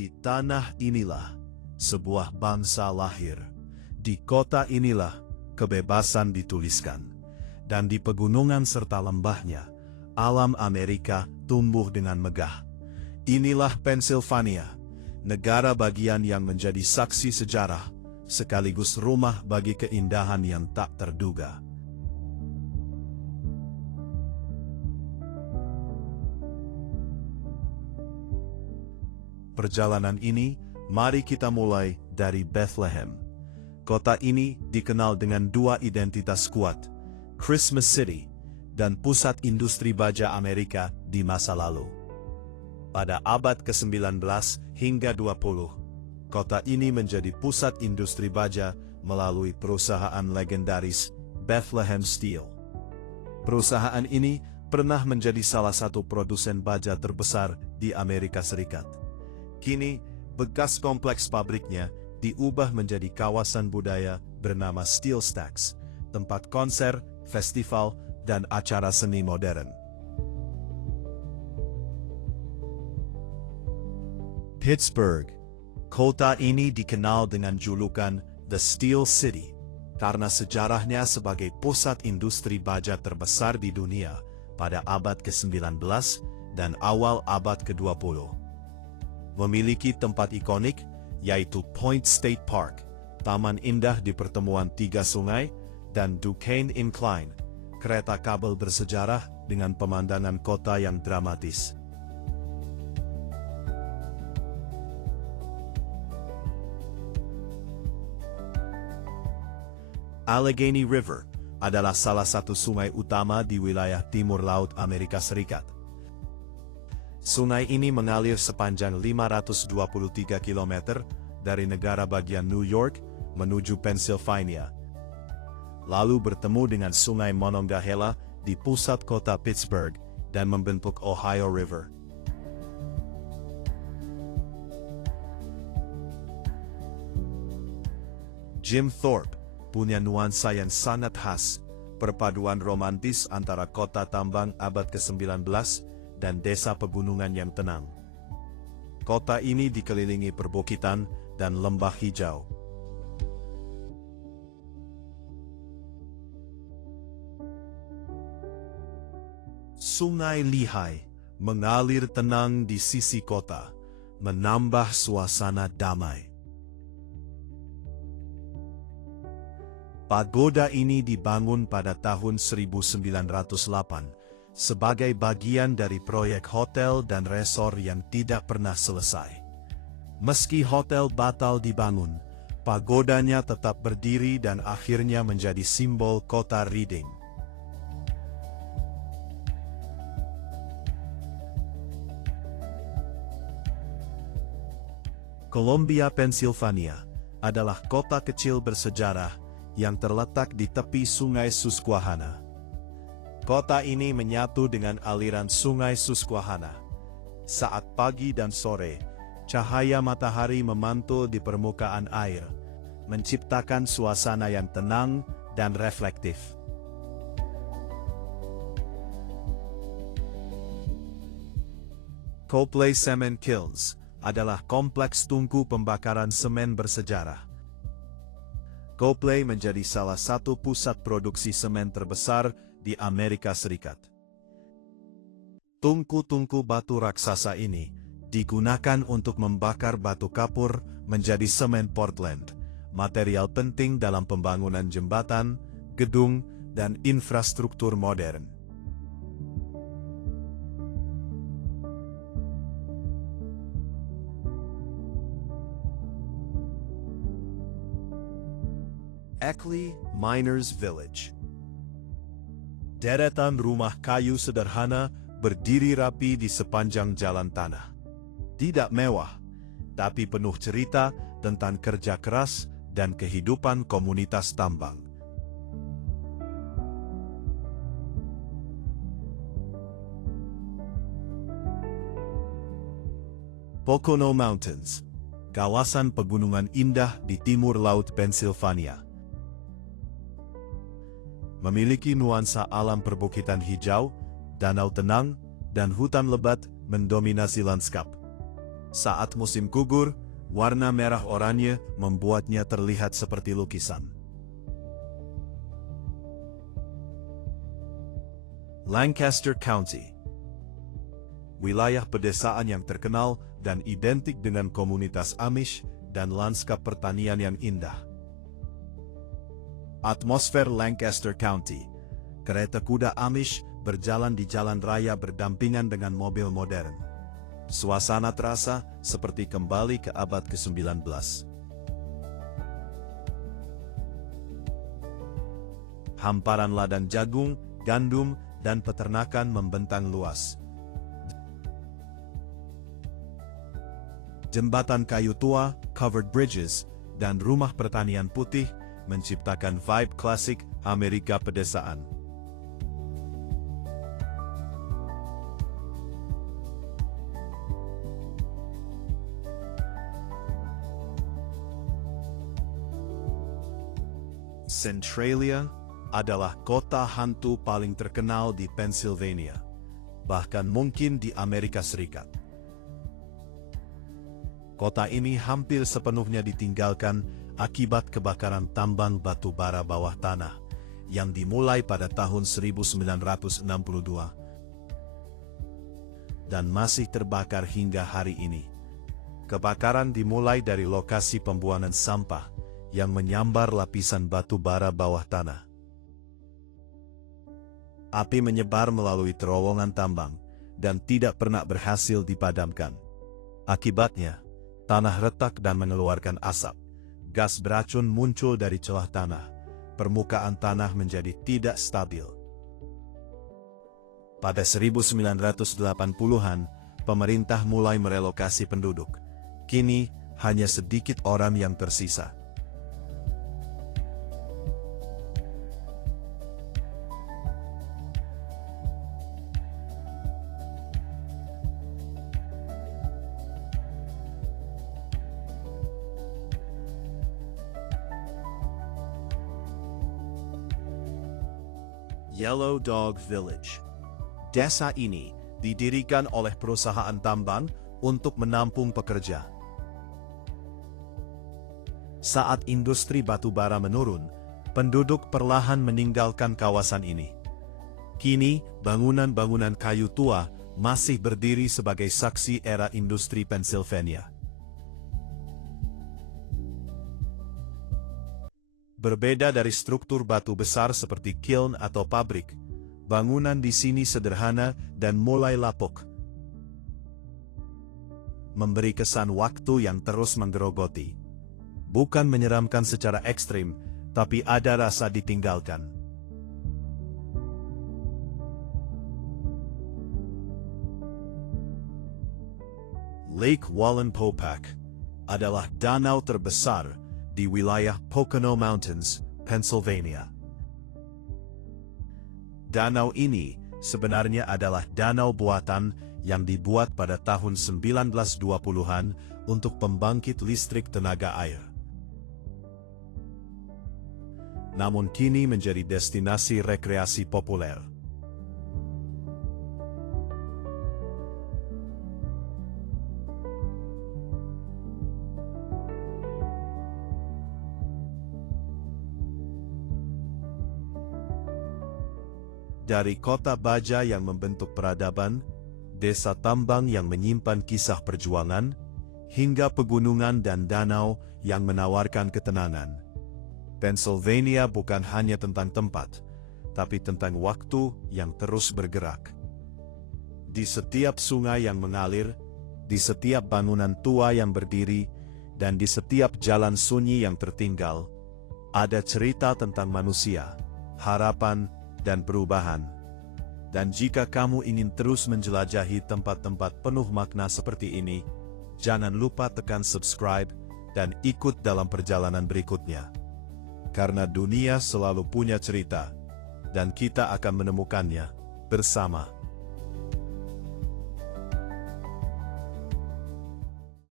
Di tanah inilah sebuah bangsa lahir. Di kota inilah kebebasan dituliskan. Dan di pegunungan serta lembahnya, alam Amerika tumbuh dengan megah. Inilah Pennsylvania, negara bagian yang menjadi saksi sejarah, sekaligus rumah bagi keindahan yang tak terduga. Perjalanan ini, mari kita mulai dari Bethlehem. Kota ini dikenal dengan dua identitas kuat, Christmas City dan pusat industri baja Amerika di masa lalu. Pada abad ke-19 hingga 20, kota ini menjadi pusat industri baja melalui perusahaan legendaris Bethlehem Steel. Perusahaan ini pernah menjadi salah satu produsen baja terbesar di Amerika Serikat. Kini, bekas kompleks pabriknya diubah menjadi kawasan budaya bernama Steel Stacks, tempat konser, festival, dan acara seni modern. Pittsburgh. Kota ini dikenal dengan julukan The Steel City karena sejarahnya sebagai pusat industri baja terbesar di dunia pada abad ke-19 dan awal abad ke-20. Memiliki tempat ikonik yaitu Point State Park, taman indah di pertemuan tiga sungai, dan Duquesne Incline, kereta kabel bersejarah dengan pemandangan kota yang dramatis. Allegheny River adalah salah satu sungai utama di wilayah timur laut Amerika Serikat. Sungai ini mengalir sepanjang 523 km dari negara bagian New York menuju Pennsylvania, lalu bertemu dengan Sungai Monongahela di pusat kota Pittsburgh dan membentuk Ohio River. Jim Thorpe punya nuansa yang sangat khas, perpaduan romantis antara kota tambang abad ke-19 dan desa pegunungan yang tenang. Kota ini dikelilingi perbukitan dan lembah hijau. Sungai Lehigh mengalir tenang di sisi kota, menambah suasana damai. Pagoda ini dibangun pada tahun 1908 sebagai bagian dari proyek hotel dan resor yang tidak pernah selesai. Meski hotel batal dibangun, pagodanya tetap berdiri dan akhirnya menjadi simbol kota Reading. Columbia, Pennsylvania adalah kota kecil bersejarah yang terletak di tepi Sungai Susquehanna. Kota ini menyatu dengan aliran Sungai Susquehanna. Saat pagi dan sore, cahaya matahari memantul di permukaan air, menciptakan suasana yang tenang dan reflektif. Copley Cement Kilns adalah kompleks tungku pembakaran semen bersejarah. Copley menjadi salah satu pusat produksi semen terbesar di Amerika Serikat. Tungku-tungku batu raksasa ini digunakan untuk membakar batu kapur menjadi semen Portland, material penting dalam pembangunan jembatan, gedung, dan infrastruktur modern. Ackley Miners Village. Deretan rumah kayu sederhana berdiri rapi di sepanjang jalan tanah. Tidak mewah, tapi penuh cerita tentang kerja keras dan kehidupan komunitas tambang. Pocono Mountains, kawasan pegunungan indah di timur laut Pennsylvania. Memiliki nuansa alam perbukitan hijau, danau tenang, dan hutan lebat mendominasi lanskap. Saat musim gugur, warna merah oranye membuatnya terlihat seperti lukisan. Lancaster County, wilayah pedesaan yang terkenal dan identik dengan komunitas Amish dan lanskap pertanian yang indah. Atmosfer Lancaster County, kereta kuda Amish berjalan di jalan raya berdampingan dengan mobil modern. Suasana terasa seperti kembali ke abad ke-19. Hamparan ladang jagung, gandum, dan peternakan membentang luas. Jembatan kayu tua, covered bridges, dan rumah pertanian putih menciptakan vibe klasik Amerika pedesaan. Centralia adalah kota hantu paling terkenal di Pennsylvania, bahkan mungkin di Amerika Serikat. Kota ini hampir sepenuhnya ditinggalkan akibat kebakaran tambang batu bara bawah tanah yang dimulai pada tahun 1962 dan masih terbakar hingga hari ini. Kebakaran dimulai dari lokasi pembuangan sampah yang menyambar lapisan batu bara bawah tanah. Api menyebar melalui terowongan tambang dan tidak pernah berhasil dipadamkan. Akibatnya, tanah retak dan mengeluarkan asap. Gas beracun muncul dari celah tanah. Permukaan tanah menjadi tidak stabil. Pada 1980-an, pemerintah mulai merelokasi penduduk. Kini, hanya sedikit orang yang tersisa. Yellow Dog Village. Desa ini didirikan oleh perusahaan tambang untuk menampung pekerja. Saat industri batu bara menurun, penduduk perlahan meninggalkan kawasan ini. Kini, bangunan-bangunan kayu tua masih berdiri sebagai saksi era industri Pennsylvania. Berbeda dari struktur batu besar seperti kiln atau pabrik, bangunan di sini sederhana dan mulai lapuk. Memberi kesan waktu yang terus menggerogoti. Bukan menyeramkan secara ekstrim, tapi ada rasa ditinggalkan. Lake Wallenpaupack adalah danau terbesar di wilayah Pocono Mountains, Pennsylvania. Danau ini sebenarnya adalah danau buatan yang dibuat pada tahun 1920-an untuk pembangkit listrik tenaga air. Namun kini menjadi destinasi rekreasi populer. Dari kota baja yang membentuk peradaban, desa tambang yang menyimpan kisah perjuangan, hingga pegunungan dan danau yang menawarkan ketenangan. Pennsylvania bukan hanya tentang tempat, tapi tentang waktu yang terus bergerak. Di setiap sungai yang mengalir, di setiap bangunan tua yang berdiri, dan di setiap jalan sunyi yang tertinggal, ada cerita tentang manusia, harapan, dan perubahan. Dan jika kamu ingin terus menjelajahi tempat-tempat penuh makna seperti ini, jangan lupa tekan subscribe dan ikut dalam perjalanan berikutnya. Karena dunia selalu punya cerita, dan kita akan menemukannya bersama.